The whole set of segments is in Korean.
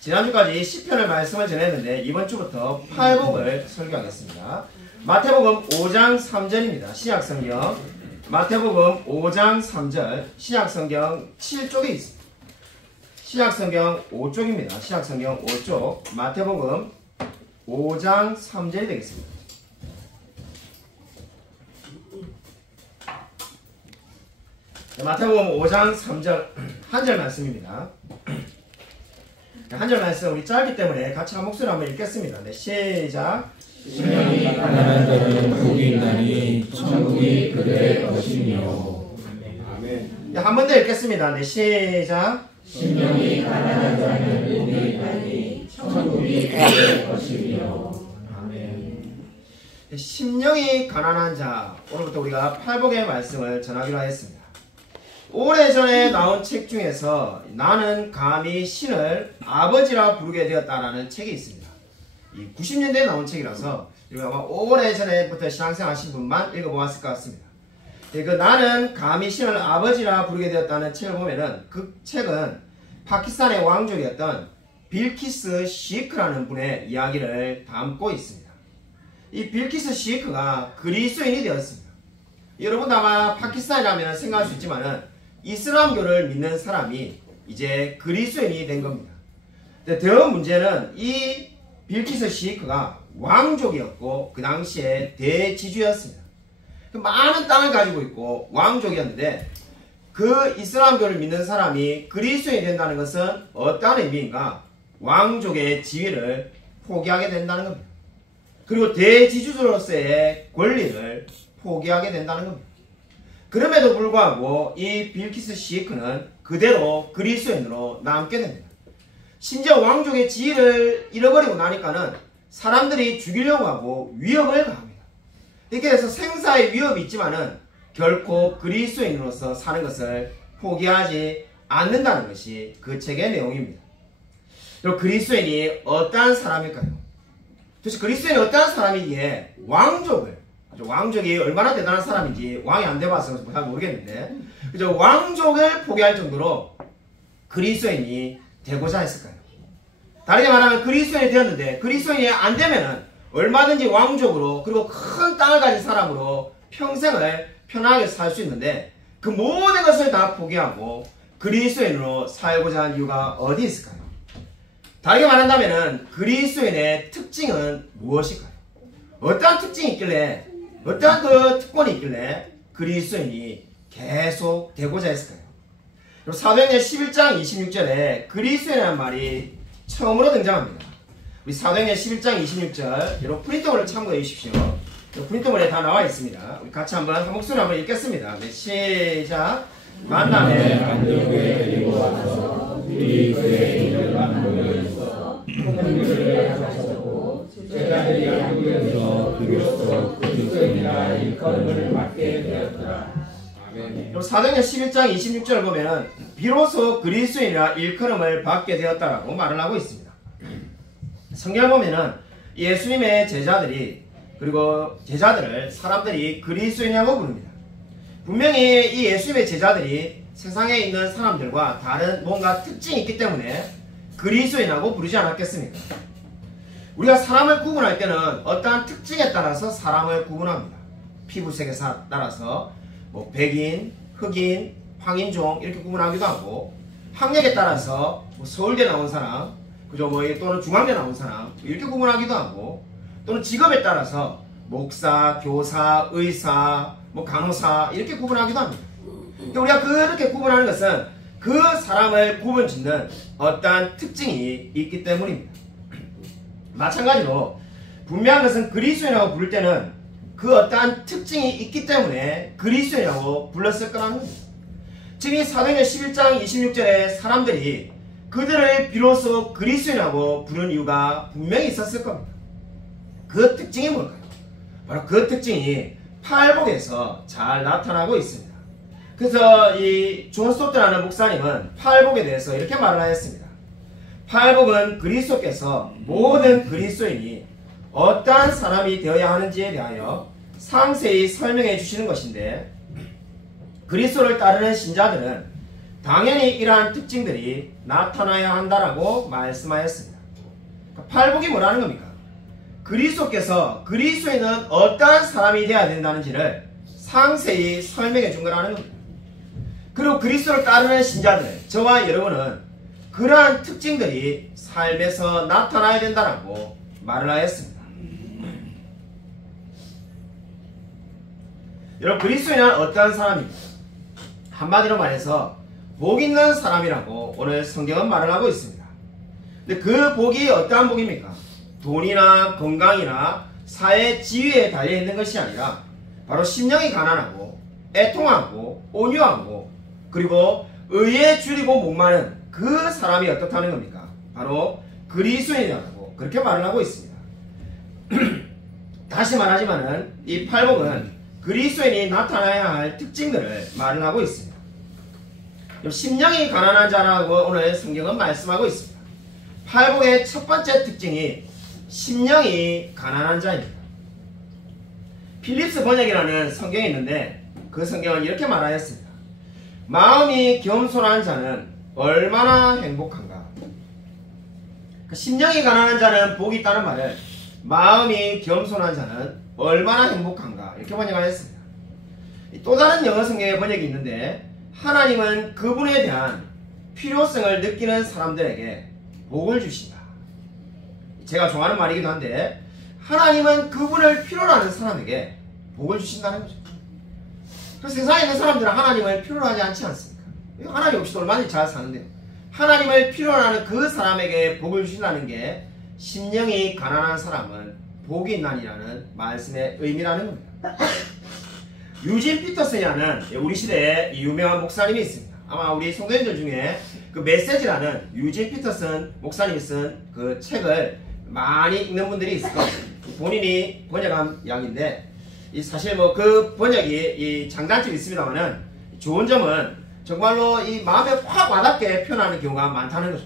지난주까지 시편을 말씀을 전했는데 이번 주부터 팔복을 설교하겠습니다. 마태복음 5장 3절입니다. 신약성경 마태복음 5장 3절 신약성경 7쪽에 있습니다. 신약성경 5쪽입니다. 신약성경 5쪽 마태복음 5장 3절이 되겠습니다. 마태복음 5장 3절 한 절 말씀입니다. 한 절 말씀 우리 짧기 때문에 같이 한 목소리 한번 읽겠습니다. 네, 시작. 심령이 가난한 자는 복이 있나니 천국이 그들의 것이며. 아멘. 네, 한 번 더 읽겠습니다. 네, 시작. 심령이 가난한 자는 복이 있나니 천국이 그들의 것이며. 아멘. 네, 심령이 가난한 자, 오늘부터 우리가 팔복의 말씀을 전하기로 하였습니다. 오래전에 나온 책 중에서 나는 감히 신을 아버지라 부르게 되었다라는 책이 있습니다. 이 90년대에 나온 책이라서 이거 아마 오래전에부터 신앙생활 하신 분만 읽어보았을 것 같습니다. 그 나는 감히 신을 아버지라 부르게 되었다는 책을 보면은 그 책은 파키스탄의 왕족이었던 빌키스 시크라는 분의 이야기를 담고 있습니다. 이 빌키스 시크가 그리스도인이 되었습니다. 여러분 아마 파키스탄이라면 생각할 수 있지만은 이슬람교를 믿는 사람이 이제 그리스도인이 된 겁니다. 근데 더 문제는 이 빌키스 시크가 왕족이었고 그 당시에 대지주였습니다. 많은 땅을 가지고 있고 왕족이었는데 그 이슬람교를 믿는 사람이 그리스도인이 된다는 것은 어떤 의미인가? 왕족의 지위를 포기하게 된다는 겁니다. 그리고 대지주로서의 권리를 포기하게 된다는 겁니다. 그럼에도 불구하고 이 빌키스 시크는 그대로 그리스도인으로 남게 됩니다. 심지어 왕족의 지위를 잃어버리고 나니까는 사람들이 죽이려고 하고 위협을 가합니다. 이렇게 해서 생사의 위협이 있지만은 결코 그리스도인으로서 사는 것을 포기하지 않는다는 것이 그 책의 내용입니다. 그리고 그리스도인이 어떠한 사람일까요? 도대체 그리스도인이 어떠한 사람이기에 왕족이 얼마나 대단한 사람인지 왕이 안 돼봐서 잘 모르겠는데 그죠? 왕족을 포기할 정도로 그리스도인이 되고자 했을까요? 다르게 말하면 그리스도인이 되었는데 그리스도인이 안 되면은 얼마든지 왕족으로 그리고 큰 땅을 가진 사람으로 평생을 편하게 살 수 있는데 그 모든 것을 다 포기하고 그리스도인으로 살고자 한 이유가 어디 있을까요? 다르게 말한다면은 그리스도인의 특징은 무엇일까요? 어떠한 특징이 있길래 어떠한 그 특권이 있길래 그리스도인이 계속 되고자 했을까요? 사도행전 11장 26절에 그리스도인이라는 말이 처음으로 등장합니다. 우리 사도행전 11장 26절 여러분 프린터물을 참고해 주십시오. 프린터물에 다 나와 있습니다. 우리 같이 한 목소리 한번 읽겠습니다. 네, 시작. 만남에 안디옥에 데리고 와서 우리 그의 이름만 모여있어 통일을 하셨고 제자들이 한국에서 비로소 그리스도인이라 일컬음을 받게 되었더라. 아멘. 사도행전 11장 26절을 보면 비로소 그리스도인이라 일컬음을 받게 되었다라고 말을 하고 있습니다. 성경을 보면은 예수님의 제자들이 그리고 제자들을 사람들이 그리스도인이라고 부릅니다. 분명히 이 예수님의 제자들이 세상에 있는 사람들과 다른 뭔가 특징이 있기 때문에 그리스도인이라고 부르지 않았겠습니까? 우리가 사람을 구분할 때는 어떠한 특징에 따라서 사람을 구분합니다. 피부색에 따라서 뭐 백인, 흑인, 황인종 이렇게 구분하기도 하고 학력에 따라서 뭐 서울대 나온 사람, 그죠? 뭐 또는 중앙대 나온 사람 이렇게 구분하기도 하고 또는 직업에 따라서 목사, 교사, 의사, 뭐 간호사 이렇게 구분하기도 합니다. 그러니까 우리가 그렇게 구분하는 것은 그 사람을 구분짓는 어떠한 특징이 있기 때문입니다. 마찬가지로 분명한 것은 그리스도인이라고 부를 때는 그 어떠한 특징이 있기 때문에 그리스도인이라고 불렀을 거라는 겁니다. 지금 이 사도행전 11장 26절에 사람들이 그들을 비로소 그리스도인이라고 부른 이유가 분명히 있었을 겁니다. 그 특징이 뭘까요? 바로 그 특징이 팔복에서 잘 나타나고 있습니다. 그래서 이 존 스토트라는 목사님은 팔복에 대해서 이렇게 말을 하였습니다. 팔복은 그리스도께서 모든 그리스도인이 어떠한 사람이 되어야 하는지에 대하여 상세히 설명해 주시는 것인데 그리스도를 따르는 신자들은 당연히 이러한 특징들이 나타나야 한다라고 말씀하였습니다. 팔복이 뭐라는 겁니까? 그리스도께서 그리스도에는 어떠한 사람이 되어야 된다는지를 상세히 설명해 준 거라는 겁니다. 그리고 그리스도를 따르는 신자들, 저와 여러분은 그러한 특징들이 삶에서 나타나야 된다라고 말을 하였습니다. 여러분, 그리스도인은 어떠한 사람입니까? 한마디로 말해서 복 있는 사람이라고 오늘 성경은 말을 하고 있습니다. 근데 그 복이 어떠한 복입니까? 돈이나 건강이나 사회 지위에 달려있는 것이 아니라 바로 심령이 가난하고 애통하고 온유하고 그리고 의에 줄이고 목마른 그 사람이 어떻다는 겁니까? 바로 그리스도인이라고 그렇게 말을 하고 있습니다. 다시 말하지만은 이 팔복은 그리스도인이 나타나야 할 특징들을 말을 하고 있습니다. 심령이 가난한 자라고 오늘 성경은 말씀하고 있습니다. 팔복의 첫 번째 특징이 심령이 가난한 자입니다. 필립스 번역이라는 성경이 있는데 그 성경은 이렇게 말하였습니다. 마음이 겸손한 자는 얼마나 행복한가. 심령이 가난한 자는 복이 있다는 말을 마음이 겸손한 자는 얼마나 행복한가 이렇게 번역하였습니다. 또 다른 영어 성경의 번역이 있는데 하나님은 그분에 대한 필요성을 느끼는 사람들에게 복을 주신다. 제가 좋아하는 말이기도 한데 하나님은 그분을 필요로 하는 사람에게 복을 주신다는 거죠. 그래서 세상에 있는 사람들은 하나님을 필요로 하지 않지 않습니까? 하나님 없이도 얼마나 잘 사는데요. 하나님을 필요로 하는 그 사람에게 복을 주신다는 게 심령이 가난한 사람은 복이 있나니라는 말씀의 의미라는 겁니다. 유진 피터슨이라는 우리 시대에 유명한 목사님이 있습니다. 아마 우리 성도님들 중에 그 메시지라는 유진 피터슨 목사님이 쓴 그 책을 많이 읽는 분들이 있을 겁니다. 본인이 번역한 양인데 사실 뭐 그 번역이 장단점이 있습니다만은 좋은 점은 정말로 이 마음에 확 와닿게 표현하는 경우가 많다는 거죠.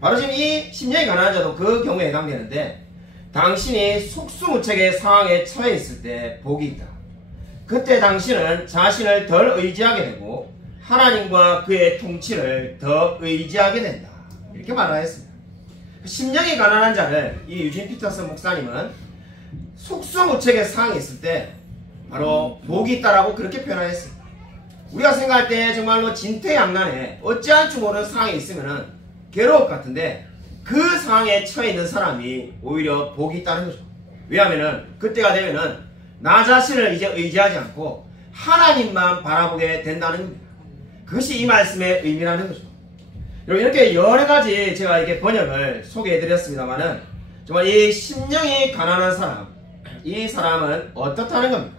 바로 지금 이 심령이 가난한 자도 그 경우에 해당되는데 당신이 속수무책의 상황에 처해 있을 때 복이 있다. 그때 당신은 자신을 덜 의지하게 되고 하나님과 그의 통치를 더 의지하게 된다. 이렇게 말하였습니다. 심령이 가난한 자를 이 유진 피터슨 목사님은 속수무책의 상황에 있을 때 바로 복이 있다라고 그렇게 표현하였습니다. 우리가 생각할 때 정말로 진퇴양난에 어찌할 줄 모르는 상황에 있으면은 괴로울 것 같은데 그 상황에 처해 있는 사람이 오히려 복이 있다는 거죠. 왜냐하면은 그때가 되면은 나 자신을 이제 의지하지 않고 하나님만 바라보게 된다는 겁니다. 그것이 이 말씀의 의미라는 거죠. 이렇게 여러 가지 제가 이렇게 번역을 소개해 드렸습니다만은 정말 이 심령이 가난한 사람, 이 사람은 어떻다는 겁니까?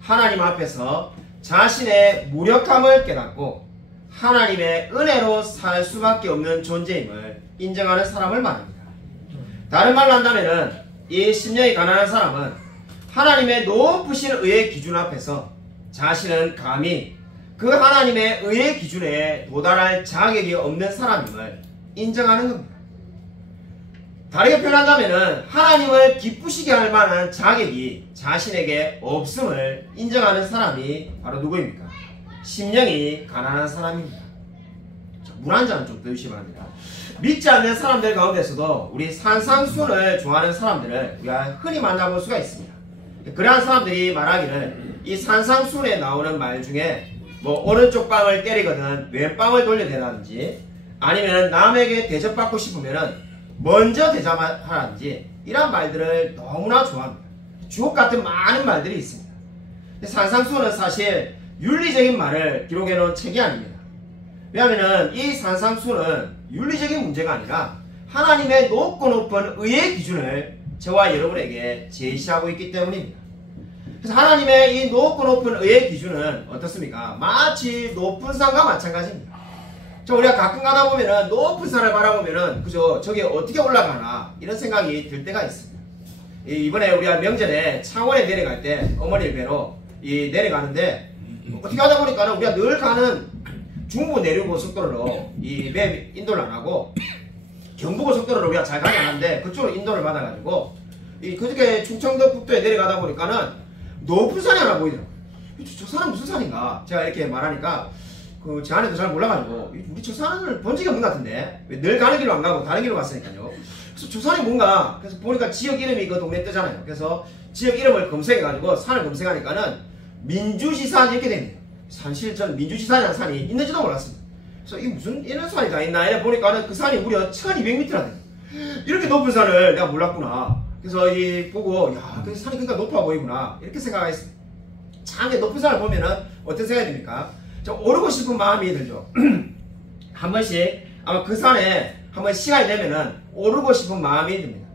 하나님 앞에서 자신의 무력함을 깨닫고 하나님의 은혜로 살 수밖에 없는 존재임을 인정하는 사람을 말합니다. 다른 말로 한다면은 이 심령이 가난한 사람은 하나님의 높으신 의의 기준 앞에서 자신은 감히 그 하나님의 의의 기준에 도달할 자격이 없는 사람임을 인정하는 겁니다. 다르게 표현한다면 하나님을 기쁘시게 할 만한 자격이 자신에게 없음을 인정하는 사람이 바로 누구입니까? 심령이 가난한 사람입니다. 물 한 잔 좀 더 주시기 바랍니다. 믿지 않는 사람들 가운데서도 우리 산상수훈을 좋아하는 사람들을 우리가 흔히 만나볼 수가 있습니다. 그러한 사람들이 말하기를 이 산상수훈에 나오는 말 중에 뭐 오른쪽 빵을 때리거든 왼빵을 돌려대라든지 아니면 남에게 대접받고 싶으면은 먼저 대접하라든지 이런 말들을 너무나 좋아합니다. 주옥 같은 많은 말들이 있습니다. 산상수훈은 사실 윤리적인 말을 기록해 놓은 책이 아닙니다. 왜냐하면 이 산상수훈은 윤리적인 문제가 아니라 하나님의 높고 높은 의의 기준을 저와 여러분에게 제시하고 있기 때문입니다. 그래서 하나님의 이 높고 높은 의의 기준은 어떻습니까? 마치 높은 산과 마찬가지입니다. 우리가 가끔 가다 보면은 높은 산을 바라보면은 그죠? 저게 어떻게 올라가나 이런 생각이 들 때가 있습니다. 이번에 우리가 명절에 창원에 내려갈 때 어머니를 뵈러 내려가는데 어떻게 하다 보니까는 우리가 늘 가는 중부 내륙고속도로로 이 맵 인도를 안 하고 경부고속도로로 우리가 잘 가지 않았는데 그쪽으로 인도를 받아가지고 그저께 충청도 북도에 내려가다 보니까는 높은 산이 하나 보이더라고요. 저 산은 무슨 산인가? 제가 이렇게 말하니까 제 아내도 잘 몰라가지고 우리 저 산을 본 적이 없는 것 같은데 왜 늘 가는 길로 안 가고 다른 길로 갔으니까요. 그래서 저 산이 뭔가 그래서 보니까 지역 이름이 그 동네에 뜨잖아요. 그래서 지역 이름을 검색해가지고 산을 검색하니까는 민주시산 이렇게 되네요. 산실전 민주시산이라는 산이 있는지도 몰랐습니다. 그래서 이게 무슨 이런 산이 다 있나 이래 보니까는 그 산이 무려 1200m나 돼요. 이렇게 높은 산을 내가 몰랐구나. 그래서 이 보고 야, 그 산이 그러니까 높아 보이구나 이렇게 생각했습니다. 참 높은 산을 보면은 어떤 생각이 듭니까? 좀 오르고 싶은 마음이 들죠. 한 번씩 아마 그 산에 한번 시간이 되면은 오르고 싶은 마음이 듭니다.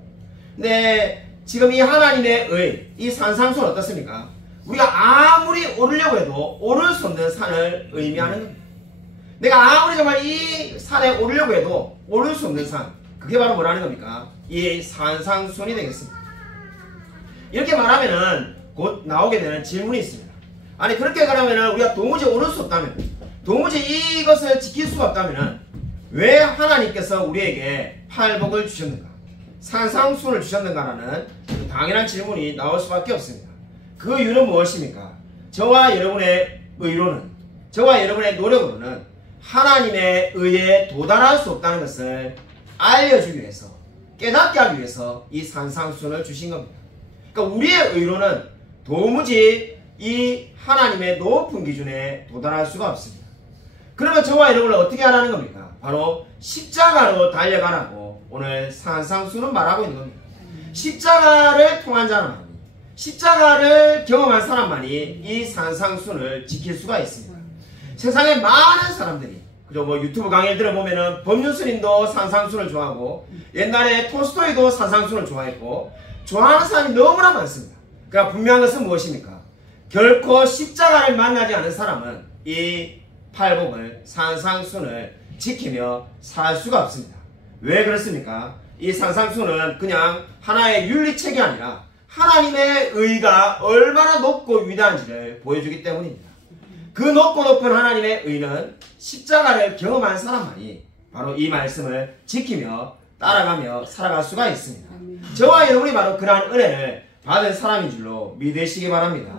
근데 지금 이 하나님의 의, 이 산상수는 어떻습니까? 우리가 아무리 오르려고 해도 오를 수 없는 산을 의미하는 겁니다. 내가 아무리 정말 이 산에 오르려고 해도 오를 수 없는 산, 그게 바로 뭐라는 겁니까? 이 산상순이 되겠습니다. 이렇게 말하면은 곧 나오게 되는 질문이 있습니다. 아니 그렇게 가려면은 우리가 도무지 오를 수 없다면, 도무지 이것을 지킬 수가 없다면은 왜 하나님께서 우리에게 팔복을 주셨는가? 산상순을 주셨는가라는 당연한 질문이 나올 수밖에 없습니다. 그 이유는 무엇입니까? 저와 여러분의 의로는, 저와 여러분의 노력으로는 하나님의 의에 도달할 수 없다는 것을 알려주기 위해서, 깨닫게 하기 위해서 이 산상순을 주신 겁니다. 그러니까 우리의 의로는 도무지 이 하나님의 높은 기준에 도달할 수가 없습니다. 그러면 저와 여러분을 어떻게 하라는 겁니까? 바로 십자가로 달려가라고 오늘 산상순은 말하고 있는 겁니다. 십자가를 통한 자만이, 십자가를 경험한 사람만이 이 산상순을 지킬 수가 있습니다. 세상에 많은 사람들이, 그죠? 뭐 유튜브 강의를 들어보면은 법륜스님도 산상순을 좋아하고, 옛날에 톨스토이도 산상순을 좋아했고, 좋아하는 사람이 너무나 많습니다. 그러니까 분명한 것은 무엇입니까? 결코 십자가를 만나지 않은 사람은 이 팔복을, 산상순을 지키며 살 수가 없습니다. 왜 그렇습니까? 이 산상순은 그냥 하나의 윤리책이 아니라 하나님의 의가 얼마나 높고 위대한지를 보여주기 때문입니다. 그 높고 높은 하나님의 의는 십자가를 경험한 사람만이 바로 이 말씀을 지키며 따라가며 살아갈 수가 있습니다. 저와 여러분이 바로 그러한 은혜를 받은 사람인 줄로 믿으시기 바랍니다.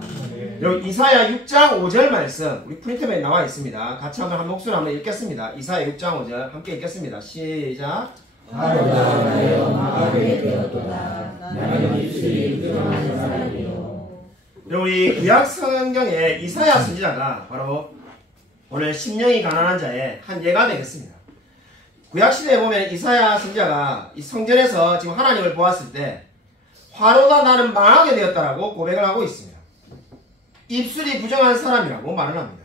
여러분 이사야 6장 5절 말씀 우리 프린트맨에 나와 있습니다. 같이 한번 한 목소리 한번 읽겠습니다. 이사야 6장 5절 함께 읽겠습니다. 시작. 하루가 나여 마음에 되었도다. 나는 입술이 부정한 사람이요. 우리 구약 성경의 이사야 선지자가 바로 오늘 심령이 가난한 자의 한 예가 되겠습니다. 구약 시대에 보면 이사야 선지자가 이 성전에서 지금 하나님을 보았을 때 화로가 나는 망하게 되었다라고 고백을 하고 있습니다. 입술이 부정한 사람이라고 말을 합니다.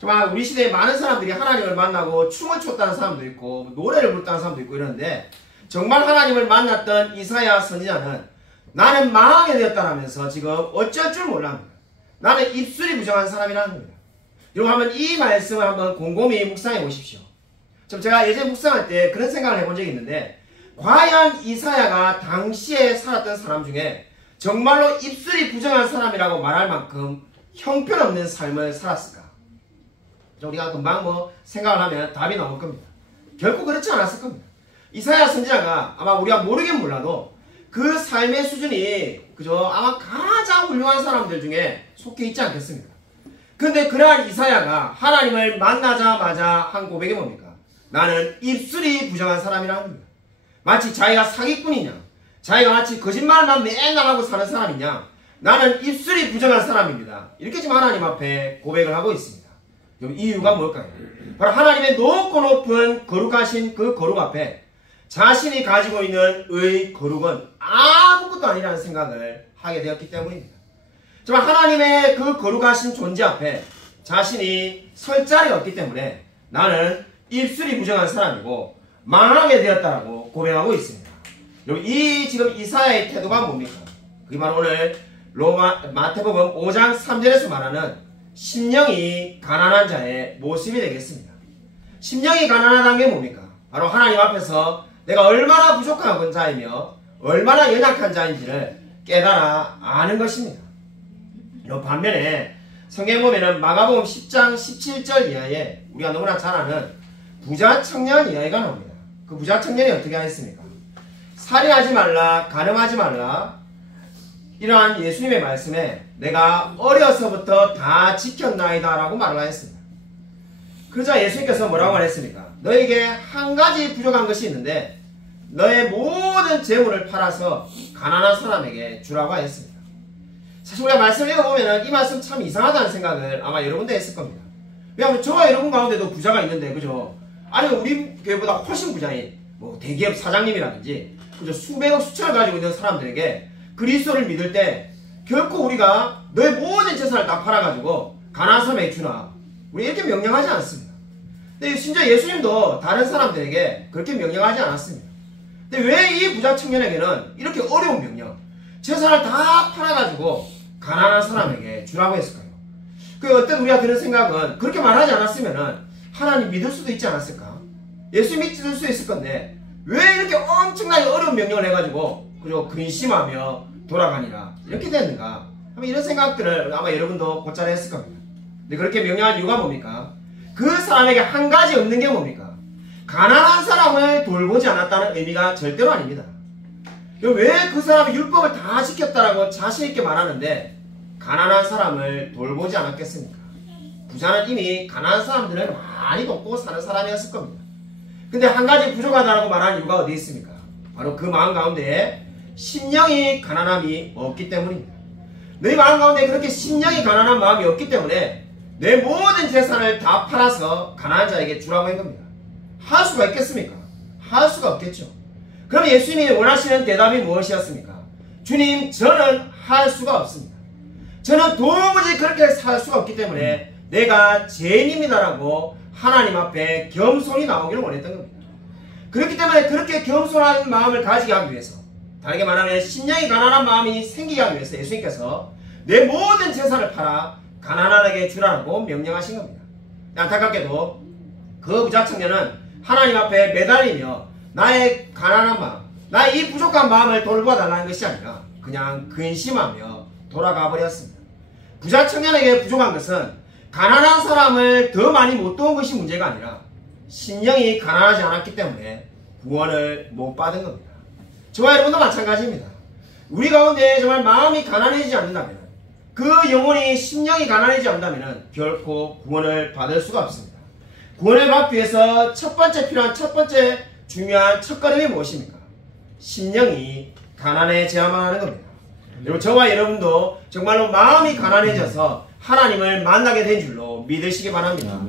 정말 우리 시대에 많은 사람들이 하나님을 만나고 춤을 췄다는 사람도 있고 노래를 불렀다는 사람도 있고 이러는데 정말 하나님을 만났던 이사야 선지자는 나는 망하게 되었다라면서 지금 어쩔 줄 몰랍니다. 나는 입술이 부정한 사람이라는 겁니다. 여러분 한번 이 말씀을 한번 곰곰이 묵상해 보십시오. 좀 제가 예전에 묵상할 때 그런 생각을 해본 적이 있는데 과연 이사야가 당시에 살았던 사람 중에 정말로 입술이 부정한 사람이라고 말할 만큼 형편없는 삶을 살았을까? 우리가 금방 뭐 생각을 하면 답이 나올 겁니다. 결코 그렇지 않았을 겁니다. 이사야 선지자가 아마 우리가 모르긴 몰라도 그 삶의 수준이 그저 아마 가장 훌륭한 사람들 중에 속해 있지 않겠습니까? 근데 그러한 이사야가 하나님을 만나자마자 한 고백이 뭡니까? 나는 입술이 부정한 사람이라는 겁니다. 마치 자기가 사기꾼이냐, 자기가 마치 거짓말만 맨날 하고 사는 사람이냐, 나는 입술이 부정한 사람입니다. 이렇게 지금 하나님 앞에 고백을 하고 있습니다. 이유가 뭘까요? 바로 하나님의 높고 높은 거룩하신 그 거룩 앞에 자신이 가지고 있는 의 거룩은 아무것도 아니라는 생각을 하게 되었기 때문입니다. 정말 하나님의 그 거룩하신 존재 앞에 자신이 설 자리가 없기 때문에 나는 입술이 부정한 사람이고 망하게 되었다라고 고백하고 있습니다. 이 지금 이사야의 태도가 뭡니까? 그게 바로 오늘 마태복음 5장 3절에서 말하는 심령이 가난한 자의 모습이 되겠습니다. 심령이 가난하다는 게 뭡니까? 바로 하나님 앞에서 내가 얼마나 부족한 자이며 얼마나 연약한 자인지를 깨달아 아는 것입니다. 반면에 성경에 보면 마가복음 10장 17절 이하에 우리가 너무나 잘 아는 부자 청년 이야기가 나옵니다. 그 부자 청년이 어떻게 하였습니까? 살인하지 말라, 간음하지 말라, 이러한 예수님의 말씀에 내가 어려서부터 다 지켰나이다 라고 말을 하였습니다. 그러자 예수님께서 뭐라고 말했습니까? 너에게 한 가지 부족한 것이 있는데 너의 모든 재물을 팔아서 가난한 사람에게 주라고 하였습니다. 사실 우리가 말씀을 읽어보면 이 말씀 참 이상하다는 생각을 아마 여러 군데 했을 겁니다. 왜냐하면 저와 여러분 가운데도 부자가 있는데, 그죠? 아니면 우리 교회보다 훨씬 부자인 뭐 대기업 사장님이라든지, 그죠? 수백억 수천을 가지고 있는 사람들에게 그리스도를 믿을 때 결코 우리가 너의 모든 재산을 다 팔아가지고 가난한 사람에게 주나, 우리 이렇게 명령하지 않습니다. 근데 심지어 예수님도 다른 사람들에게 그렇게 명령하지 않았습니다. 근데 왜 이 부자 청년에게는 이렇게 어려운 명령, 재산을 다 팔아가지고 가난한 사람에게 주라고 했을까요? 그 어떤 우리가 드는 생각은 그렇게 말하지 않았으면은 하나님 믿을 수도 있지 않았을까? 예수 믿을 수 있을 건데 왜 이렇게 엄청나게 어려운 명령을 해가지고 그저 근심하며 돌아가니라 이렇게 됐는가? 이런 생각들을 아마 여러분도 곧잘 했을 겁니다. 근데 그렇게 명령한 이유가 뭡니까? 그 사람에게 한 가지 없는 게 뭡니까? 가난한 사람을 돌보지 않았다는 의미가 절대로 아닙니다. 왜 그 사람이 율법을 다 지켰다라고 자신있게 말하는데 가난한 사람을 돌보지 않았겠습니까? 부자는 이미 가난한 사람들을 많이 돕고 사는 사람이었을 겁니다. 근데 한 가지 부족하다라고 말하는 이유가 어디 있습니까? 바로 그 마음 가운데에 심령이 가난함이 없기 때문입니다. 너희 마음 가운데 그렇게 심령이 가난한 마음이 없기 때문에 내 모든 재산을 다 팔아서 가난한 자에게 주라고 한 겁니다. 할 수가 있겠습니까? 할 수가 없겠죠. 그럼 예수님이 원하시는 대답이 무엇이었습니까? 주님, 저는 할 수가 없습니다. 저는 도무지 그렇게 살 수가 없기 때문에 내가 죄인입니다라고 하나님 앞에 겸손히 나오기를 원했던 겁니다. 그렇기 때문에 그렇게 겸손한 마음을 가지게 하기 위해서, 다르게 말하면 심령이 가난한 마음이 생기게 하기 위해서 예수님께서 내 모든 재산을 팔아 가난한에게 주라고 명령하신 겁니다. 안타깝게도 그 부자 청년은 하나님 앞에 매달리며 나의 가난한 마음, 나의 이 부족한 마음을 돌봐달라는 것이 아니라 그냥 근심하며 돌아가 버렸습니다. 부자 청년에게 부족한 것은 가난한 사람을 더 많이 못 도운 것이 문제가 아니라 심령이 가난하지 않았기 때문에 구원을 못 받은 겁니다. 저와 여러분도 마찬가지입니다. 우리 가운데 정말 마음이 가난해지지 않는다면, 그 영혼이 심령이 가난해지지 않는다면 결코 구원을 받을 수가 없습니다. 구원을 받기 위해서 첫 번째 필요한 첫 번째 중요한 첫걸음이 무엇입니까? 심령이 가난해져야만 하는 겁니다. 그리고 저와 여러분도 정말로 마음이 가난해져서 하나님을 만나게 된 줄로 믿으시기 바랍니다.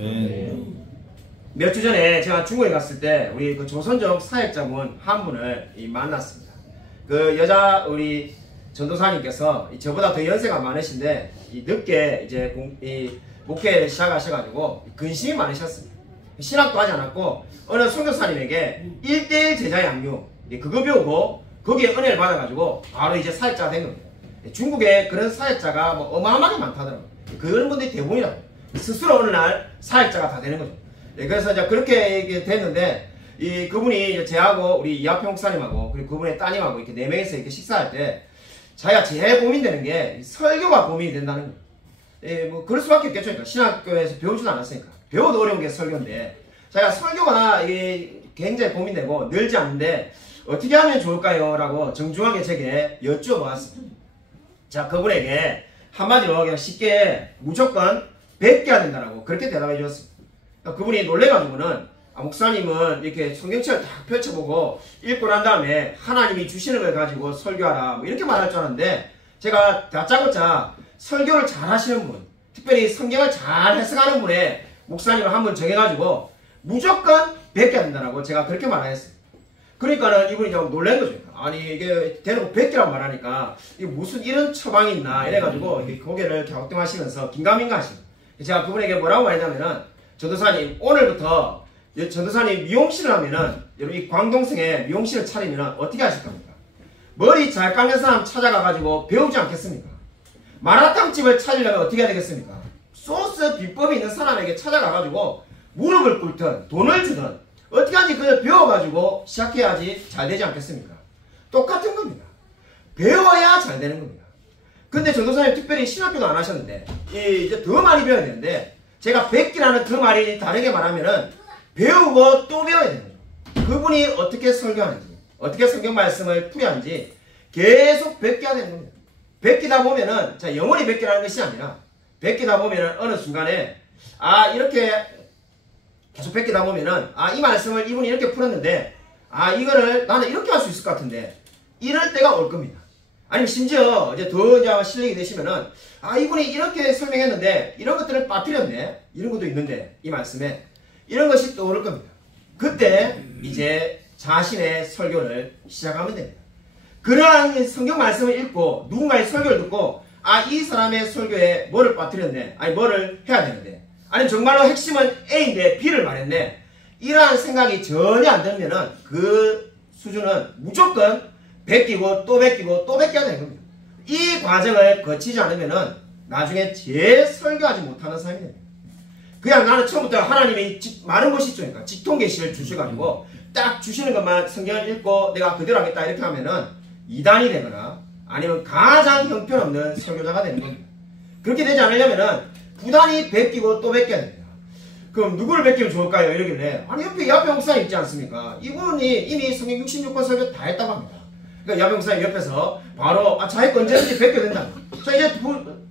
몇 주 전에 제가 중국에 갔을 때 우리 그 조선족 사역자분 한 분을 만났습니다. 그 여자 우리 전도사님께서 저보다 더 연세가 많으신데 늦게 이제 목회를 시작하셔가지고 근심이 많으셨습니다. 신학도 하지 않았고 어느 선교사님에게 1:1 제자 양육 그거 배우고 거기에 은혜를 받아가지고 바로 이제 사역자가 된 겁니다. 중국에 그런 사역자가 뭐 어마어마하게 많다더라고요. 그런 분들이 대부분이라고 스스로 어느 날 사역자가 다 되는 거죠. 그래서 이제 그렇게 됐는데 그분이 제하고 우리 이하평 목사님하고 그리고 그분의 따님하고 이렇게 4명이서 이렇게 식사할 때 자기가 제일 고민되는 게 설교가 고민이 된다는 거예요. 뭐 그럴 수밖에 없겠죠. 그러니까 신학교에서 배우지도 않았으니까. 배워도 어려운 게 설교인데 자기가 설교가 굉장히 고민되고 늘지 않는데 어떻게 하면 좋을까요? 라고 정중하게 제게 여쭈어보았습니다. 자, 그분에게 한마디로 그냥 쉽게 무조건 뵙게 된다라고 그렇게 대답해 주었습니다. 그분이 놀래가지고는 목사님은 이렇게 성경책을 딱 펼쳐보고 읽고 난 다음에 하나님이 주시는 걸 가지고 설교하라 뭐 이렇게 말할 줄 알았는데, 제가 다짜고짜 설교를 잘 하시는 분, 특별히 성경을 잘 해석하는 분의 목사님을 한 분 정해가지고 무조건 뵙게 된다라고 제가 그렇게 말했어요. 그러니까는 이분이 좀 놀란 거죠. 아니 이게 대놓고 뵙기라고 말하니까 이게 무슨 이런 처방이 있나 이래가지고 고개를 갸우뚱하시면서 긴가민가 하시고, 제가 그분에게 뭐라고 말했냐면은 전도사님 오늘부터 전도사님 미용실을 하면은 여러분 이 광동성에 미용실을 차리면은 어떻게 하실 겁니까? 머리 잘 깎는 사람 찾아가가지고 배우지 않겠습니까? 마라탕집을 차리려면 어떻게 해야 되겠습니까? 소스 비법이 있는 사람에게 찾아가가지고 무릎을 꿇든 돈을 주든 어떻게 하는지 그걸 배워가지고 시작해야지 잘 되지 않겠습니까? 똑같은 겁니다. 배워야 잘 되는 겁니다. 근데 전도사님 특별히 신학교도 안 하셨는데 이제 더 많이 배워야 되는데, 제가 뵙기라는 그 말이 다르게 말하면은 배우고 또 배워야 되는 거죠. 그분이 어떻게 설교하는지, 어떻게 성경 말씀을 풀이하는지 계속 뵙게 되는 겁니다. 뵙기다 보면은, 자, 영원히 뵙기라는 것이 아니라 뵙기다 보면은 어느 순간에 이렇게 계속 베끼다 보면은 이 말씀을 이분이 이렇게 풀었는데 이거를 나는 이렇게 할 수 있을 것 같은데 이럴 때가 올 겁니다. 아니면 심지어 이제 더 이제 실력이 되시면은 이분이 이렇게 설명했는데 이런 것들을 빠뜨렸네, 이런 것도 있는데 이 말씀에 이런 것이 떠오를 겁니다. 그때 이제 자신의 설교를 시작하면 됩니다. 그러한 성경 말씀을 읽고 누군가의 설교를 듣고 이 사람의 설교에 뭐를 빠뜨렸네, 뭐를 해야 되는데, 아니면 정말로 핵심은 A인데 B를 말했네, 이러한 생각이 전혀 안 들면은 그 수준은 무조건 베끼고 또 베끼고 또 베껴야 되는 겁니다. 이 과정을 거치지 않으면은 나중에 설교하지 못하는 사람이 됩니다. 그냥 나는 처음부터 하나님이 많은 것이 있으니까 직통계시를 주셔가지고 딱 주시는 것만 성경을 읽고 내가 그대로 하겠다 이렇게 하면은 이단이 되거나 아니면 가장 형편없는 설교자가 되는 겁니다. 그렇게 되지 않으려면은 부단히 베끼고 또 베껴야 됩니다. 그럼 누구를 베끼면 좋을까요? 이러길래 옆에 야베 목사님 있지 않습니까? 이분이 이미 성경 66권 설교 다 했다고 합니다. 그러니까 야베 목사님 옆에서 바로 자기 거 언제든지 베껴야 된다. 자, 이제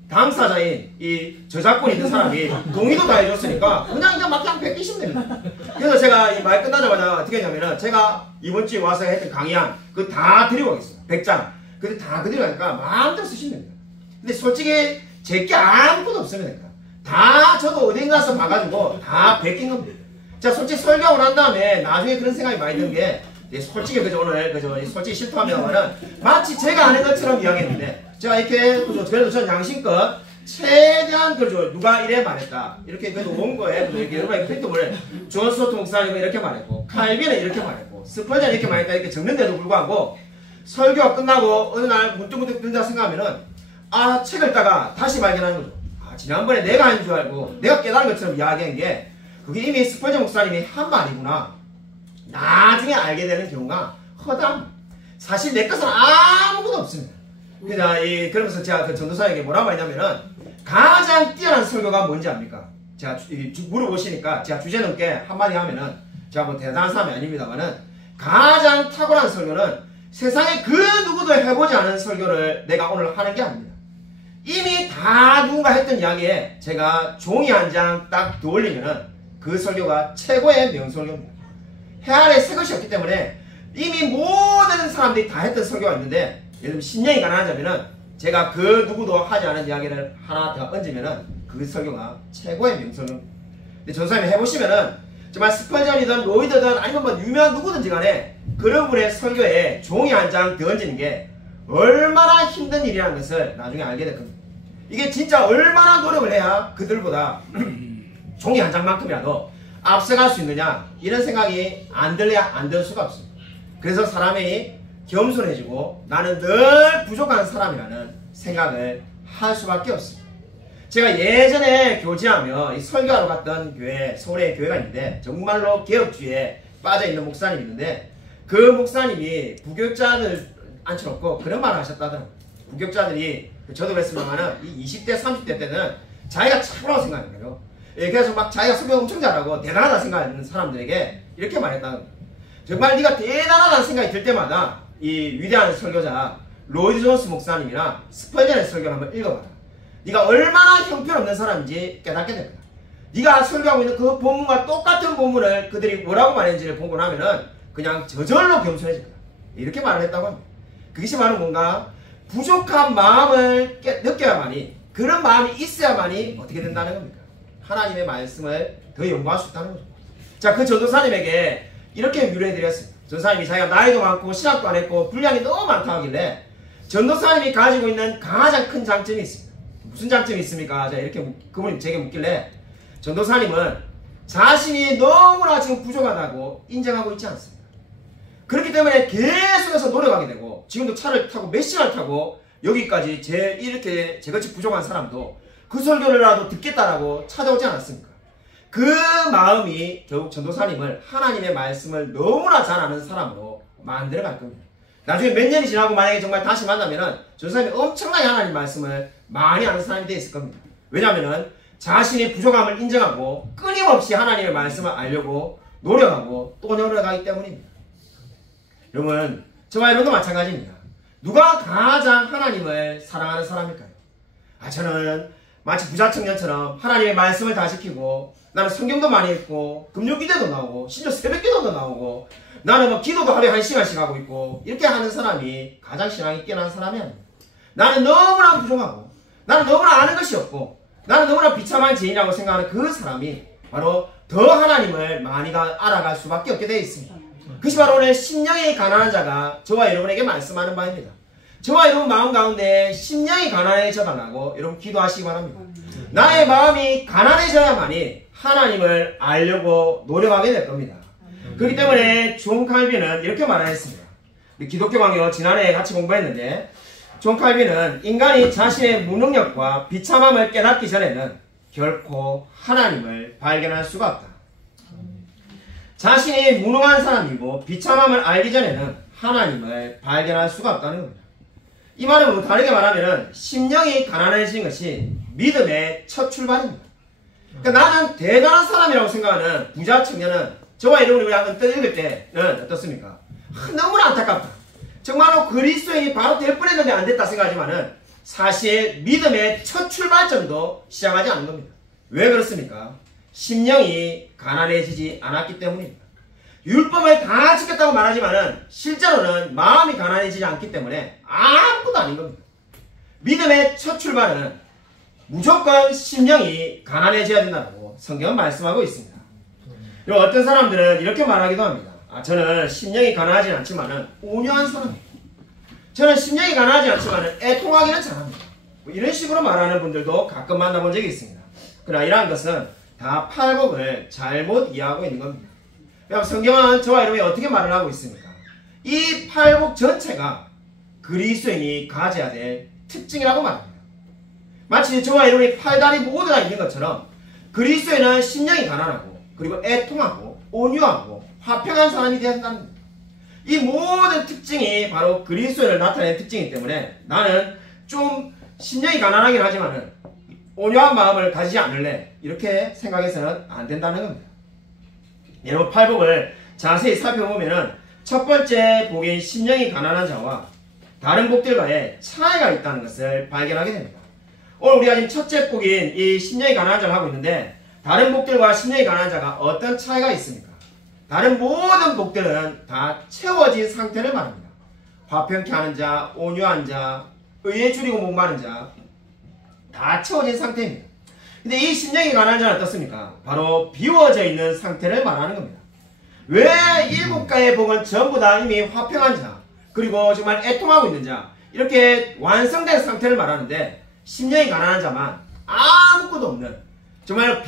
당사자인 이 저작권 있는 사람이 동의도 다 해줬으니까 그냥 막 베끼시면 됩니다. 그래서 제가 이 말 끝나자마자 어떻게 했냐면은 제가 이번 주에 와서 했던 강의안 그거 다 드리고 가겠어요. 100장. 근데 다 그대로 하니까 마음대로 쓰시면 됩니다. 근데 솔직히 제게 아무것도 없으면 됩니다. 다 저도 어딘가서 봐가지고 다 베낀 겁니다. 자, 솔직히 설교하고 난 다음에 나중에 그런 생각이 많이 든 게 솔직히 오늘 솔직히 실토하면은 마치 제가 아는 것처럼 이야기했는데 제가 이렇게 그래도 저는 양심껏 최대한 누가 이래 말했다 이렇게 그래도 원고에 이렇게 여러 가지 프린트를 존 스토트 목사님은 이렇게 말했고 칼빈은 이렇게 말했고 스펄전은 이렇게 말했다 이렇게 적는데도 불구하고 설교가 끝나고 어느 날 문득문득 든다 생각하면은 책을 읽다가 다시 발견하는 거죠. 지난번에 내가 한 줄 알고 내가 깨달은 것처럼 이야기한 게 그게 이미 스펄전 목사님이 한 말이구나. 나중에 알게 되는 경우가 허담. 사실 내 것은 아무것도 없습니다. 그러면서 제가 그 전도사에게 뭐라고 했냐면은 가장 뛰어난 설교가 뭔지 압니까? 제가 물어보시니까 제가 주제 넘게 한마디 하면은 제가 뭐 대단한 사람이 아닙니다만은 가장 탁월한 설교는 세상에 그 누구도 해보지 않은 설교를 내가 오늘 하는 게 아닙니다. 이미 다 누군가 했던 이야기에 제가 종이 한 장 딱 돌리면은 그 설교가 최고의 명설교입니다. 해 아래 새 것이 없기 때문에 이미 모든 사람들이 다 했던 설교가 있는데 예를 들면 10년이 가능하자면은 제가 그 누구도 하지 않은 이야기를 하나 더 얹으면은 그 설교가 최고의 명설교입니다. 근데 전사님이 해보시면은 정말 스펄전이든 로이드든 아니면 뭐 유명한 누구든지 간에 그런 분의 설교에 종이 한 장 더 얹는 게 얼마나 힘든 일이라는 것을 나중에 알게 될 겁니다. 이게 진짜 얼마나 노력을 해야 그들보다 종이 한 장만큼이라도 앞서갈 수 있느냐 이런 생각이 안 들 수가 없습니다. 그래서 사람이 겸손해지고 나는 늘 부족한 사람이라는 생각을 할 수밖에 없습니다. 제가 예전에 교제하며 이 설교하러 갔던 교회, 서울에 교회가 있는데 정말로 개혁주의에 빠져있는 목사님이 있는데 그 목사님이 부교육자들 앉혀놓고 그런 말을 하셨다더라고요. 부교육자들이 저도 그랬습니다만은 이 20대 30대 때는 자기가 차라고 생각하는 거예요. 그래서 막 자기가 설교 엄청 잘하고 대단하다 생각하는 사람들에게 이렇게 말했다는 거예요. 정말 네가 대단하다는 생각이 들 때마다 이 위대한 설교자 로이드 존스 목사님이나 스펄전의 설교를 한번 읽어봐라. 네가 얼마나 형편없는 사람인지 깨닫게 됩니다. 네가 설교하고 있는 그 본문과 똑같은 본문을 그들이 뭐라고 말했는지를 보고 나면은 그냥 저절로 겸손해질 거야. 이렇게 말을 했다고 합니다. 그것이 바로 뭔가 부족한 마음을 느껴야만이, 그런 마음이 있어야만이 어떻게 된다는 겁니까? 하나님의 말씀을 더 연구할 수 있다는 거죠. 자, 그 전도사님에게 이렇게 유래해드렸습니다. 전도사님이 자기가 나이도 많고 신학도 안 했고 분량이 너무 많다 하길래 전도사님이 가지고 있는 가장 큰 장점이 있습니다. 무슨 장점이 있습니까? 자, 이렇게 그분이 제게 묻길래 전도사님은 자신이 너무나 지금 부족하다고 인정하고 있지 않습니다. 그렇기 때문에 계속해서 노력하게 되고 지금도 차를 타고 몇 시간을 타고 여기까지 이렇게 제같이 부족한 사람도 그 설교를라도 듣겠다라고 찾아오지 않았습니까? 그 마음이 결국 전도사님을 하나님의 말씀을 너무나 잘 아는 사람으로 만들어갈 겁니다. 나중에 몇 년이 지나고 만약에 정말 다시 만나면은 전도사님이 엄청나게 하나님 말씀을 많이 아는 사람이 되어 있을 겁니다. 왜냐하면은 자신의 부족함을 인정하고 끊임없이 하나님의 말씀을 알려고 노력하고 또 노력하기 때문입니다. 여러분, 저와 여러분도 마찬가지입니다. 누가 가장 하나님을 사랑하는 사람일까요? 저는 마치 부자 청년처럼 하나님의 말씀을 다 지키고 나는 성경도 많이 읽고 금요기도도 나오고 심지어 새벽기도도 나오고 나는 뭐 기도도 하루에 1시간씩 하고 있고 이렇게 하는 사람이 가장 신앙이 뛰어난 사람이 아닙니다. 나는 너무나 부족하고 나는 너무나 아는 것이 없고 나는 너무나 비참한 죄인이라고 생각하는 그 사람이 바로 더 하나님을 많이 알아갈 수밖에 없게 되어 있습니다. 그것이 바로 오늘 심령이 가난한 자가 저와 여러분에게 말씀하는 바입니다. 저와 여러분 마음 가운데 심령이 가난해져 달라고 여러분 기도하시기 바랍니다. 나의 마음이 가난해져야만이 하나님을 알려고 노력하게 될 겁니다. 그렇기 때문에 존 칼빈은 이렇게 말했습니다. 기독교 강요 지난해 같이 공부했는데 존 칼빈은 인간이 자신의 무능력과 비참함을 깨닫기 전에는 결코 하나님을 발견할 수가 없다. 자신이 무능한 사람이고 비참함을 알기 전에는 하나님을 발견할 수가 없다는 겁니다. 이 말은 다르게 말하면 심령이 가난해지는 것이 믿음의 첫 출발입니다. 그러니까 나는 대단한 사람이라고 생각하는 부자 청년은 저와 여러분이 우리 한번 읽을 때는 어떻습니까? 너무나 안타깝다. 정말로 그리스도인이 바로 될 뻔했는데 안 됐다 생각하지만은 사실 믿음의 첫 출발점도 시작하지 않은 겁니다. 왜 그렇습니까? 심령이 가난해지지 않았기 때문입니다. 율법을 다 지켰다고 말하지만은 실제로는 마음이 가난해지지 않기 때문에 아무것도 아닌 겁니다. 믿음의 첫 출발은 무조건 심령이 가난해져야 된다고 성경은 말씀하고 있습니다. 그리고 어떤 사람들은 이렇게 말하기도 합니다. 저는 심령이 가난하지 않지만은 온유한 사람입니다. 저는 심령이 가난하지 않지만은 애통하기는 잘합니다. 이런 식으로 말하는 분들도 가끔 만나본 적이 있습니다. 그러나 이러한 것은 다 팔복을 잘못 이해하고 있는 겁니다. 성경은 저와 여러분이 어떻게 말을 하고 있습니까? 이 팔복 전체가 그리스도인이 가져야 될 특징이라고 말합니다. 마치 저와 여러분이 팔다리 모두 다 있는 것처럼 그리스도인은 심령이 가난하고 그리고 애통하고 온유하고 화평한 사람이 되어야 한다는 겁니다. 이 모든 특징이 바로 그리스도인을 나타내는 특징이기 때문에 나는 좀 심령이 가난하긴 하지만은 온유한 마음을 가지지 않을래 이렇게 생각해서는 안 된다는 겁니다. 여러분 팔복을 자세히 살펴보면은 첫 번째 복인 심령이 가난한 자와 다른 복들과의 차이가 있다는 것을 발견하게 됩니다. 오늘 우리가 지금 첫째 복인 이 심령이 가난한 자를 하고 있는데 다른 복들과 심령이 가난한 자가 어떤 차이가 있습니까? 다른 모든 복들은 다 채워진 상태를 말합니다. 화평케 하는 자, 온유한 자, 의에 줄이고 목마른 자 다 채워진 상태입니다. 근데 이 심령이 가난한 자는 어떻습니까? 바로 비워져 있는 상태를 말하는 겁니다. 왜 일곱 가의 복은 전부 다 이미 화평한 자 그리고 정말 애통하고 있는 자 이렇게 완성된 상태를 말하는데 심령이 가난한 자만 아무것도 없는 정말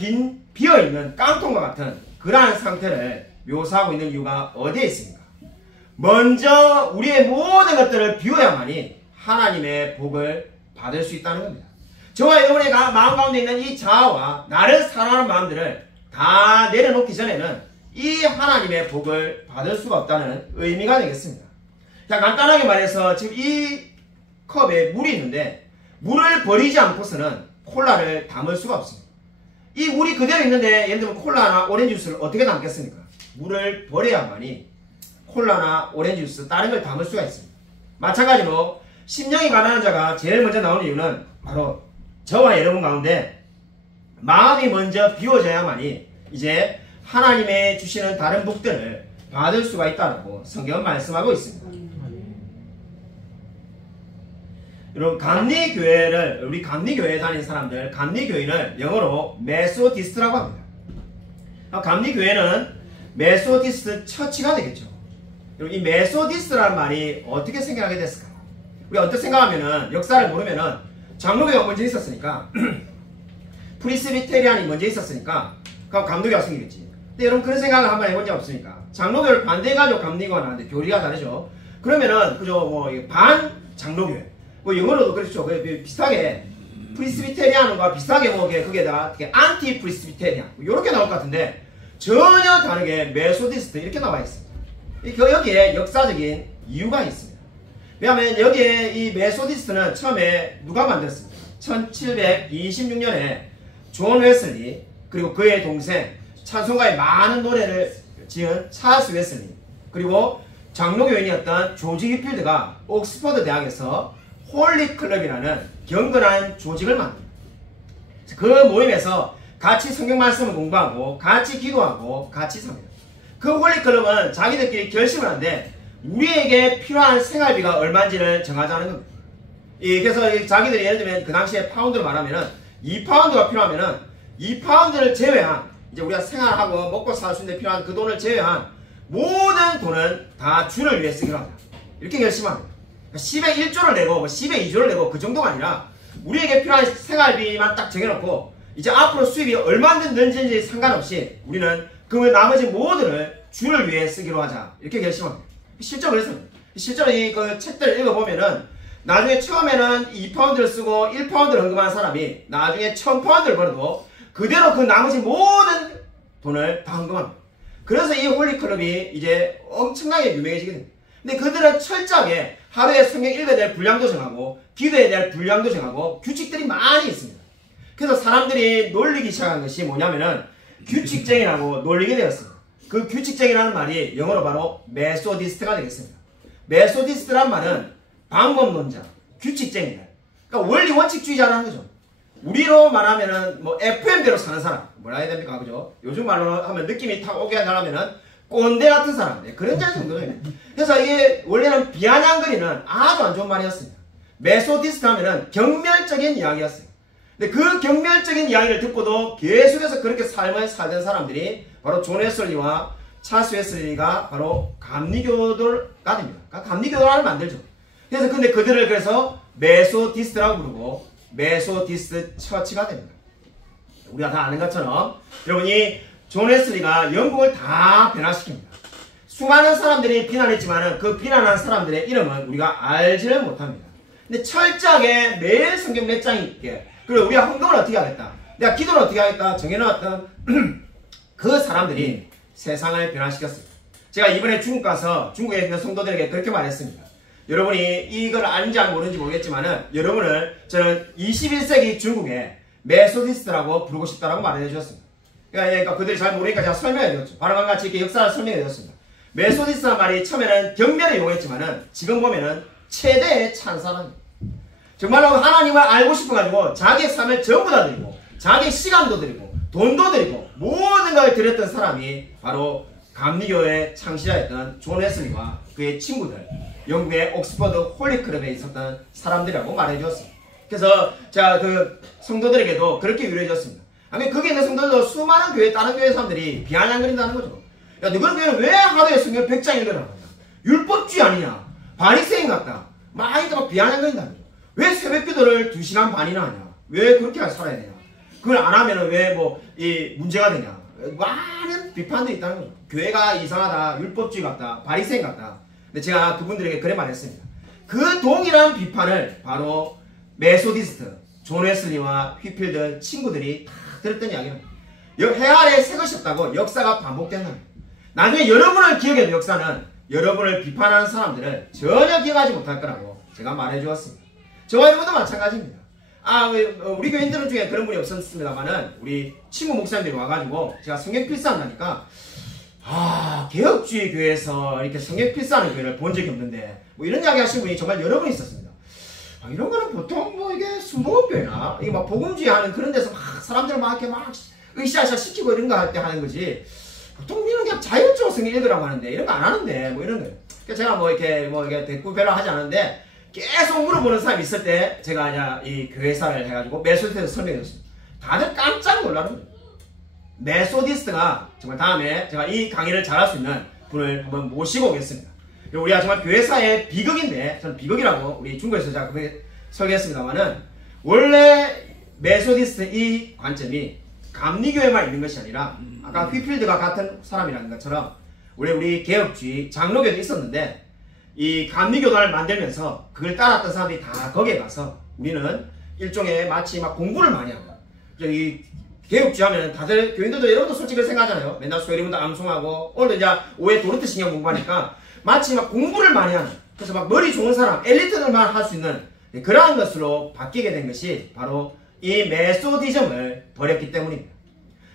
비어있는 깡통과 같은 그러한 상태를 묘사하고 있는 이유가 어디에 있습니까? 먼저 우리의 모든 것들을 비워야만이 하나님의 복을 받을 수 있다는 겁니다. 저와 여러분의 마음 가운데 있는 이 자아와 나를 사랑하는 마음들을 다 내려놓기 전에는 이 하나님의 복을 받을 수가 없다는 의미가 되겠습니다. 자, 간단하게 말해서 지금 이 컵에 물이 있는데 물을 버리지 않고서는 콜라를 담을 수가 없습니다. 이 물이 그대로 있는데 예를 들면 콜라나 오렌지 주스를 어떻게 담겠습니까? 물을 버려야만이 콜라나 오렌지 주스 다른 걸 담을 수가 있습니다. 마찬가지로 심령이 가난한 자가 제일 먼저 나오는 이유는 바로 저와 여러분 가운데 마음이 먼저 비워져야만이 이제 하나님의 주시는 다른 복들을 받을 수가 있다고 성경은 말씀하고 있습니다. 여러분 감리교회를 우리 감리교회에 다니는 사람들 감리교회를 영어로 메소디스트라고 합니다. 감리교회는 메소디스트 처치가 되겠죠. 여러분 이 메소디스트라는 말이 어떻게 생겨나게 됐을까요? 우리가 어떻게 생각하면은 역사를 모르면은 장로교가 먼저 있었으니까 프리스비테리안이 먼저 있었으니까 그럼 감리교가 생기겠지. 근데 여러분 그런 생각을 한번 해본 적 없습니까? 장로교를 반대해가지고 감리교가 나왔는데 교리가 다르죠. 그러면은 그죠 뭐 반 장로교회 뭐 영어로도 그렇죠. 비슷하게 프리스비테리안과 비슷하게 뭐 그게다가 안티 프리스비테리안 이렇게 나올 것 같은데 전혀 다르게 메소디스트 이렇게 나와 있습니다. 여기에 역사적인 이유가 있습니다. 왜냐하면 여기에 이 메소디스트는 처음에 누가 만들었습니까? 1726년에 존 웨슬리 그리고 그의 동생 찬송가에 많은 노래를 지은 찰스 웨슬리 그리고 장로교인이었던 조지 휘필드가 옥스퍼드 대학에서 홀리 클럽이라는 경건한 조직을 만듭니다. 그 모임에서 같이 성경 말씀을 공부하고 같이 기도하고 같이 삽니다. 그 홀리클럽은 자기들끼리 결심을 하는데 우리에게 필요한 생활비가 얼마인지를 정하자는 겁니다. 그래서 자기들이 예를 들면 그 당시에 파운드로 말하면은 2파운드가 필요하면은 2파운드를 제외한 이제 우리가 생활하고 먹고 살 수 있는 데 필요한 그 돈을 제외한 모든 돈은 다 주를 위해 쓰기로 합니다. 이렇게 결심합니다. 10에 1조를 내고 10에 2조를 내고 그 정도가 아니라 우리에게 필요한 생활비만 딱 정해놓고 이제 앞으로 수입이 얼마든 늘는지 상관없이 우리는 그 나머지 모두를 주를 위해 쓰기로 하자. 이렇게 결심합니다. 실제로 그랬습니다. 실제로 이 그 책들을 읽어보면은 나중에 처음에는 2파운드를 쓰고 1파운드를 헌금한 사람이 나중에 1000파운드를 벌어도 그대로 그 나머지 모든 돈을 다 헌금합니다. 그래서 이 홀리클럽이 이제 엄청나게 유명해지게 됩니다. 근데 그들은 철저하게 하루에 성경 읽어야 될 분량도 정하고 기도해야 될 분량도 정하고 규칙들이 많이 있습니다. 그래서 사람들이 놀리기 시작한 것이 뭐냐면은 규칙쟁이라고 놀리게 되었습니다. 그 규칙쟁이라는 말이 영어로 바로 메소디스트가 되겠습니다. 메소디스트란 말은 방법론자, 규칙쟁이다. 그러니까 원리 원칙주의자라는 거죠. 우리로 말하면은 뭐 FM대로 사는 사람 뭐라 해야 됩니까, 그죠? 요즘 말로 하면 느낌이 탁 오게 하려면은 꼰대 같은 사람, 그런 자리 정도예요. 그래서 이게 원래는 비아냥거리는 아주 안 좋은 말이었습니다. 메소디스트 하면은 경멸적인 이야기였어요. 근데 그 경멸적인 이야기를 듣고도 계속해서 그렇게 삶을 살던 사람들이 바로 존 웨슬리와 찰스 웨슬리가 바로 감리교도가 됩니다. 감리교도를 만들죠. 그래서 근데 그들을 그래서 메소디스트라고 부르고 메소디스트 처치가 됩니다. 우리가 다 아는 것처럼 여러분이 존 웨슬리가 영국을 다 변화시킵니다. 수많은 사람들이 비난했지만 그 비난한 사람들의 이름은 우리가 알지를 못합니다. 근데 철저하게 매일 성경 몇 장 있게, 그리고 우리가 헌금을 어떻게 하겠다, 내가 기도를 어떻게 하겠다 정해놓았던 그 사람들이 세상을 변화시켰습니다. 제가 이번에 중국 가서 중국에 있는 성도들에게 그렇게 말했습니다. 여러분이 이걸 아는지 모르는지 모르겠지만은 여러분을 저는 21세기 중국의 메소디스트라고 부르고 싶다라고 말해 주셨습니다. 그러니까 그들이 잘 모르니까 제가 설명해 드렸죠. 바람과 같이 이렇게 역사를 설명해 드렸습니다. 메소디스트란 말이 처음에는 경멸을 요구했지만은 지금 보면은 최대의 찬사랍니다. 정말로 하나님을 알고 싶어가지고 자기의 삶을 전부 다 드리고 자기 시간도 드리고 돈도 드리고 모든 걸 드렸던 사람이 바로 감리교의 창시자였던 존 웨슬리와 그의 친구들, 영국의 옥스퍼드 홀리클럽에 있었던 사람들이라고 말해 주었습니다. 그래서 제가 그 성도들에게도 그렇게 위로해 줬습니다. 아니, 거기 있는 성도들도 수많은 교회, 다른 교회 사람들이 비아냥거린다는 거죠. 야, 너희 교회는 왜 하루에 성경 100장 읽으라고 하냐? 율법주의 아니냐? 바리새인 같다. 막 비아냥거린다는 거죠. 왜 새벽 기도를 2시간 반이나 하냐? 왜 그렇게 살아야 되냐? 그걸 안 하면은 왜 이 문제가 되냐? 많은 비판들이 있다는 거죠. 교회가 이상하다, 율법주의 같다, 바리새인 같다. 근데 제가 그분들에게 그래 말했습니다. 그 동일한 비판을 바로 메소디스트, 존 웨슬리와 휘필드 친구들이 다 들었던 이야기는 해 아래 새 것이 없다고 역사가 반복된다. 나중에 여러분을 기억해도 역사는 여러분을 비판하는 사람들을 전혀 기억하지 못할 거라고 제가 말해 주었습니다. 저와 여러분도 마찬가지입니다. 우리 교인들 중에 그런 분이 없었습니다만은 우리 친구 목사님들이 와가지고 제가 성경 필사한다니까 개혁주의 교회에서 이렇게 성경 필사하는 교회를 본 적이 없는데 뭐 이런 이야기 하신 분이 정말 여러 분 있었습니다. 이런 거는 보통 이게 순복음교회나 이게 막 복음주의 하는 그런 데서 막 사람들 막 이렇게 막 으쌰으쌰 시키고 이런 거 할 때 하는 거지. 보통 우리는 그냥 자율적으로 성경 읽으라고 하는데 이런 거 안 하는데 뭐 이런 거예요. 그래서 제가 이렇게 대꾸 별로 하지 않았는데 계속 물어보는 사람이 있을 때 제가 이 교회사를 해가지고 메소디스트에서 설명해줬습니다. 다들 깜짝 놀라는 거예요. 메소디스트가 정말 다음에 제가 이 강의를 잘할 수 있는 분을 한번 모시고 오겠습니다. 우리가 정말 교회사의 비극인데, 저는 비극이라고 우리 중국에서 제가 그렇게 설계했습니다만은 원래 메소디스트 이 관점이 감리교회만 있는 것이 아니라 아까 휘필드가 같은 사람이라는 것처럼 우리 개혁주의 장로교도 있었는데 이 감리교단을 만들면서 그걸 따랐던 사람들이 다 거기에 가서 우리는 일종의 마치 막 공부를 많이 하고 이 개혁주의 하면 다들 교인들도 여러분도 솔직히 생각하잖아요. 맨날 수요일부터 암송하고 오늘도 이제 오후에 도르트 신경 공부하니까 마치 막 공부를 많이 하는, 그래서 막 머리 좋은 사람, 엘리트들만 할 수 있는 그러한 것으로 바뀌게 된 것이 바로 이 메소디즘을 버렸기 때문입니다.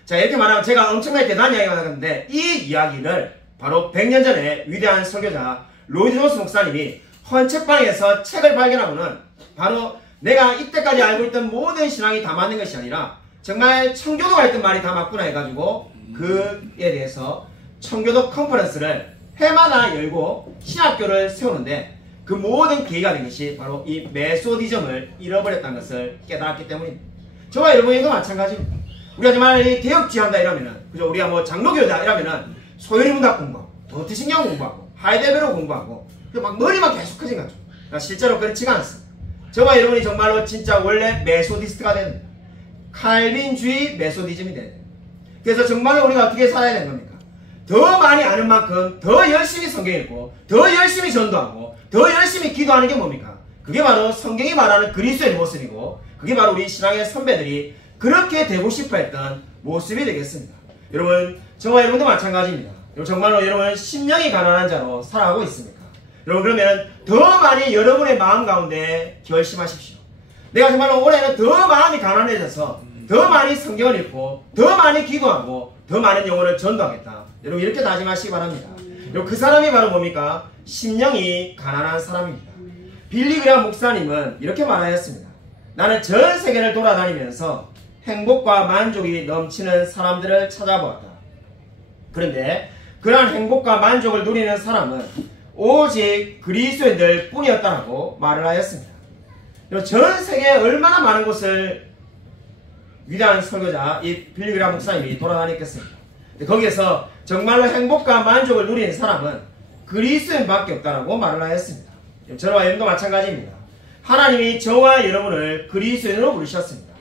자, 이렇게 말하면 제가 엄청나게 대단한 이야기가 나갔는데 이 이야기를 바로 100년 전에 위대한 설교자 로이드 존스 목사님이 헌책방에서 책을 발견하고는 바로 내가 이때까지 알고 있던 모든 신앙이 다 맞는 것이 아니라 정말 청교도가 했던 말이 다 맞구나 해가지고 그에 대해서 청교도 컨퍼런스를 해마다 열고 신학교를 세우는데 그 모든 계기가 된 것이 바로 이 메소디즘을 잃어버렸다는 것을 깨달았기 때문입니다. 저와 여러분도 마찬가지입니다. 우리가 정말 개혁지한다 이러면은, 그죠? 우리가 뭐 장로교다 이러면은 소요리 문답 공부하고, 도트신경 공부하고, 하이데베로 공부하고, 막 머리만 계속 커진 거죠. 그러니까 실제로 그렇지가 않습니다. 저와 여러분이 정말로 진짜 원래 메소디스트가 되는 겁니다. 칼빈주의 메소디즘이 되는 겁니다. 그래서 정말로 우리가 어떻게 살아야 되는 겁니까? 더 많이 아는 만큼 더 열심히 성경 읽고, 더 열심히 전도하고, 더 열심히 기도하는 게 뭡니까? 그게 바로 성경이 말하는 그리스도의 모습이고, 그게 바로 우리 신앙의 선배들이 그렇게 되고 싶어 했던 모습이 되겠습니다. 여러분, 저와 여러분도 마찬가지입니다. 정말로 여러분 심령이 가난한 자로 살아가고 있습니까? 여러분, 그러면 더 많이 여러분의 마음 가운데 결심하십시오. 내가 정말로 올해는 더 마음이 가난해져서 더 많이 성경을 읽고, 더 많이 기도하고, 더 많은 영혼을 전도하겠다. 여러분, 이렇게 다짐하시기 바랍니다. 여러분, 그 사람이 바로 뭡니까? 심령이 가난한 사람입니다. 빌리 그레이엄 목사님은 이렇게 말하였습니다. 나는 전 세계를 돌아다니면서 행복과 만족이 넘치는 사람들을 찾아보았다. 그런데 그러한 행복과 만족을 누리는 사람은 오직 그리스도인들 뿐이었다라고 말을 하였습니다. 전 세계에 얼마나 많은 곳을 위대한 설교자 이 빌리 그레이엄 목사님이 돌아다녔겠습니까? 거기에서 정말로 행복과 만족을 누리는 사람은 그리스도인밖에 없다라고 말을 하였습니다. 저와 여러분도 마찬가지입니다. 하나님이 저와 여러분을 그리스도인으로 부르셨습니다.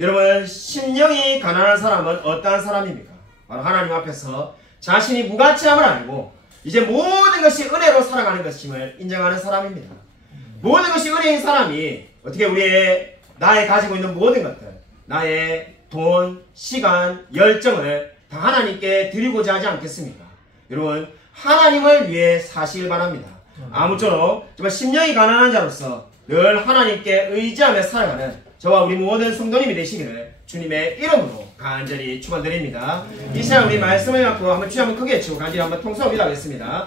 여러분, 심령이 가난한 사람은 어떠한 사람입니까? 바로 하나님 앞에서 자신이 무가치함을 알고 이제 모든 것이 은혜로 살아가는 것임을 인정하는 사람입니다. 모든 것이 은혜인 사람이 어떻게 우리의 나의 가지고 있는 모든 것들, 나의 돈, 시간, 열정을 다 하나님께 드리고자 하지 않겠습니까? 여러분, 하나님을 위해 사시길 바랍니다. 아무쪼록 정말 심령이 가난한 자로서 늘 하나님께 의지하며 살아가는 저와 우리 모든 성도님이 되시기를 주님의 이름으로 간절히 축원드립니다. 이 시간 우리 말씀을 갖고 한번 주여 한번 크게 외치고 간절히 한번 통성을 기도하겠습니다.